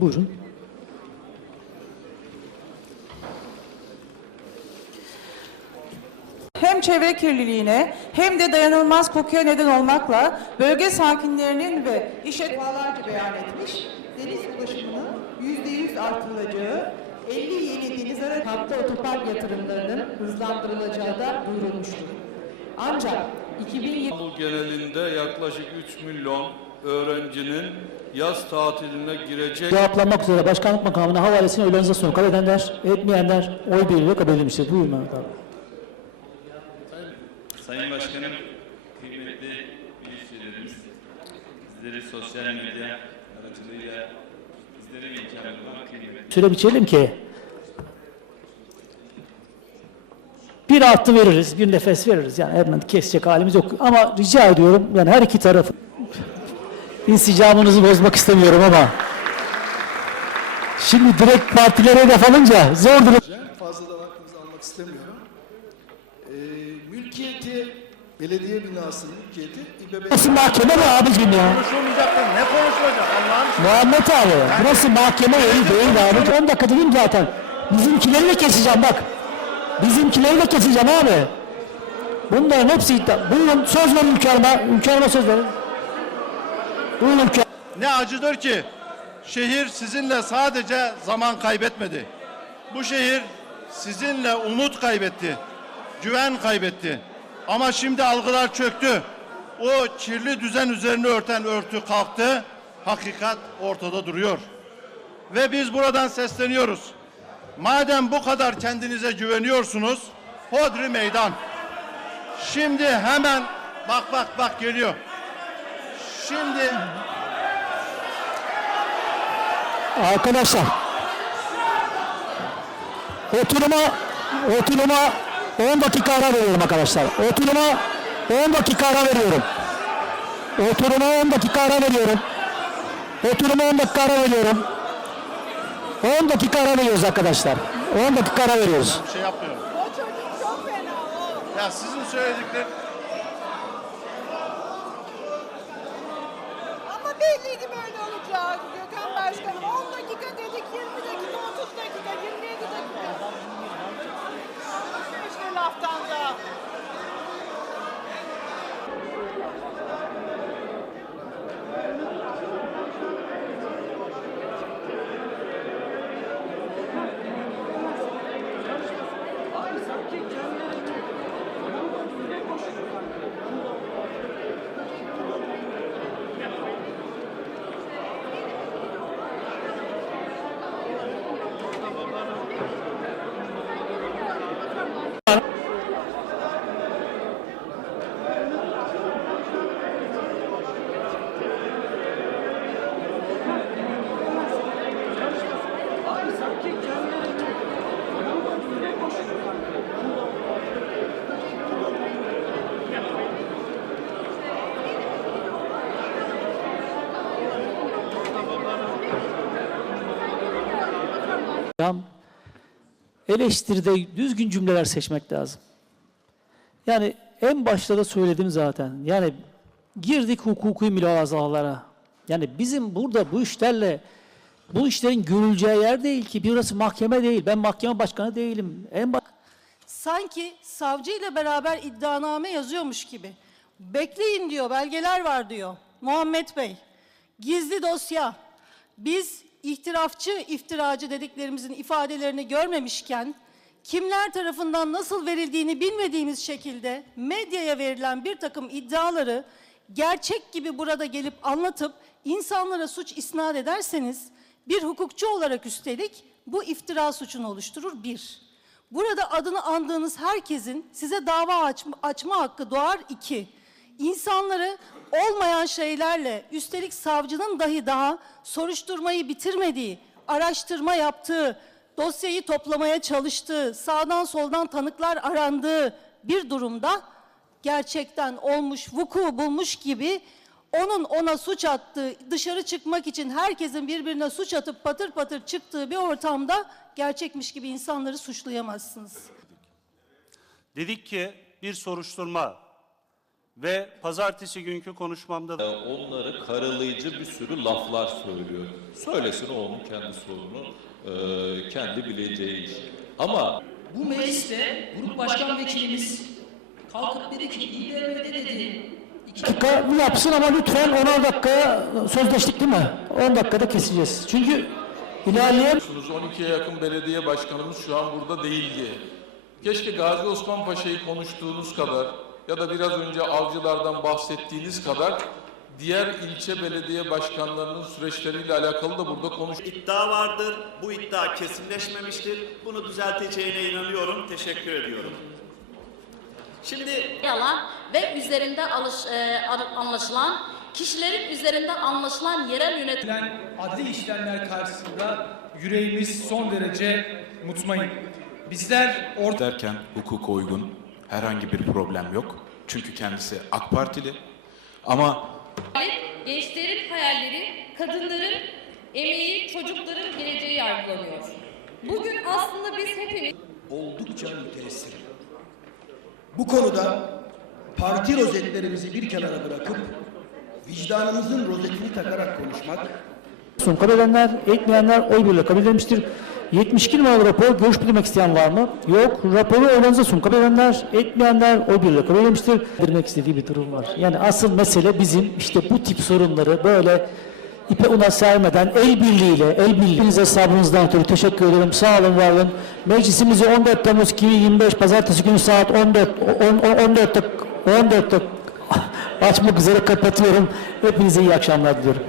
Buyurun. hem çevre kirliliğine hem de dayanılmaz kokuya neden olmakla bölge sakinlerinin ve iş defalarca beyan etmiş, deniz ulaşımının %100 artırılacağı, 50 yeni deniz arası hatta otopark yatırımlarının hızlandırılacağı da duyurulmuştur. Ancak 2020 İstanbul genelinde yaklaşık 3 milyon öğrencinin yaz tatiline girecek Cevaplanmak üzere başkanlık makamına havalesini oylarınıza sunun. Kabul edenler, etmeyenler oy birliğiyle kabul edilmiştir. Buyurun Mehmet abi. Sayın Başkanım, kıymetli üyelerimiz, sizleri sosyal medya aracılığıyla bizlere imkan bulan kıymetli Süre biçelim ki bir artı veririz, bir nefes veririz. Yani hemen kesecek halimiz yok. Ama rica ediyorum yani her iki tarafı insicamınızı bozmak istemiyorum ama şimdi direkt partilere hedef alınca zor durum. Fazladan hakkınızı almak istemiyorum. Ee, mülkiyeti, belediye binasının mülkiyeti İBB... Burası mahkeme mi abicim ya? Konuşulmayacaktır. Ne konuşulacak Allah'ın Muhammed abi burası mahkeme değil değil abi. 10 dakika dedim zaten. Bizimkileri de keseceğim bak. Bizimkileri de keseceğim abi. Bunların hepsi iddia. Buyurun söz verin hünkârıma. Hünkârıma söz verin. Ne acıdır ki şehir sizinle sadece zaman kaybetmedi. Bu şehir sizinle umut kaybetti. Güven kaybetti. Ama şimdi algılar çöktü. O kirli düzen üzerine örten örtü kalktı. Hakikat ortada duruyor. Ve biz buradan sesleniyoruz. Madem bu kadar kendinize güveniyorsunuz, hodri meydan. Şimdi hemen bak bak bak geliyor. Şimdi Arkadaşlar. Oturuma oturuma 10 dakika ara veriyorum arkadaşlar. Oturuma 10 dakika ara veriyorum. Oturuma 10 dakika ara veriyorum. Oturuma 10 dakika ara veriyorum. 10 dakika ara veriyoruz arkadaşlar. 10 dakika ara veriyoruz. bir şey yapmıyorum. O çocuk çok fena o. Ya sizin söyledikler Ama belliydi böyle olacak Gökhan Başkanım. 10 dakika dedik, 20 dakika, 30 dakika, 27 dakika. İşte laftan da. Hocam, eleştiride düzgün cümleler seçmek lazım. Yani en başta da söyledim zaten. Yani girdik hukuki mülazalara. Yani bizim burada bu işlerle bu işlerin görüleceği yer değil ki. Burası mahkeme değil. Ben mahkeme başkanı değilim. En baş... sanki savcı ile beraber iddianame yazıyormuş gibi. Bekleyin diyor, belgeler var diyor. Muhammed Bey, gizli dosya. Biz ihtirafçı, iftiracı dediklerimizin ifadelerini görmemişken, kimler tarafından nasıl verildiğini bilmediğimiz şekilde medyaya verilen bir takım iddiaları gerçek gibi burada gelip anlatıp insanlara suç isnat ederseniz, bir hukukçu olarak üstelik bu iftira suçunu oluşturur bir. Burada adını andığınız herkesin size dava açma, açma hakkı doğar iki. İnsanları olmayan şeylerle üstelik savcının dahi daha soruşturmayı bitirmediği, araştırma yaptığı, dosyayı toplamaya çalıştığı, sağdan soldan tanıklar arandığı bir durumda gerçekten olmuş, vuku bulmuş gibi onun ona suç attığı, dışarı çıkmak için herkesin birbirine suç atıp patır patır çıktığı bir ortamda gerçekmiş gibi insanları suçlayamazsınız. Dedik ki bir soruşturma Ve pazartesi günkü konuşmamda da onları karalayıcı bir sürü laflar söylüyor. Söylesin o onun kendi sorunu, eee, kendi bileceği iş. Ama Bu mecliste grup başkan vekilimiz kalkıp dedi ki İBB'de dedi iki dakika yapsın ama lütfen 10 dakikaya sözleştik değil mi? 10 dakikada keseceğiz. Çünkü ilerleyen 12'ye yakın belediye başkanımız şu an burada değil diye. Keşke Gazi Osman Paşa'yı konuştuğunuz kadar ya da biraz önce avcılardan bahsettiğiniz kadar diğer ilçe belediye başkanlarının süreçleriyle alakalı da burada konuş. iddia vardır. Bu iddia kesinleşmemiştir. Bunu düzelteceğine inanıyorum. Teşekkür ediyorum. Şimdi yalan ve üzerinde alış, e, anlaşılan kişilerin üzerinden anlaşılan yerel yönetim adli işlemler karşısında yüreğimiz son derece mutmain. Bizler orta derken hukuka uygun herhangi bir problem yok. Çünkü kendisi AK Partili. Ama gençlerin hayalleri, kadınların emeği, çocukların geleceği yargılanıyor. Bugün aslında biz hepimiz oldukça müteessir. Bu konuda parti rozetlerimizi bir kenara bırakıp vicdanımızın rozetini takarak konuşmak Sun kabul etmeyenler oy birliğiyle kabul edilmiştir. 72 numaralı rapor görüş bildirmek isteyen var mı? Yok. Raporu oylarınıza sun kabul edenler, etmeyenler oy birliğiyle kabul edilmiştir. Bildirmek istediği bir durum var. Yani asıl mesele bizim işte bu tip sorunları böyle ipe una sermeden el birliğiyle, el birliği. Hepinize sabrınızdan ötürü teşekkür ederim. Sağ olun, var olun. Meclisimizi 14 Temmuz 2025 Pazartesi günü saat 14 on- on- 14'te 14'te açmak üzere kapatıyorum. Hepinize iyi akşamlar diliyorum.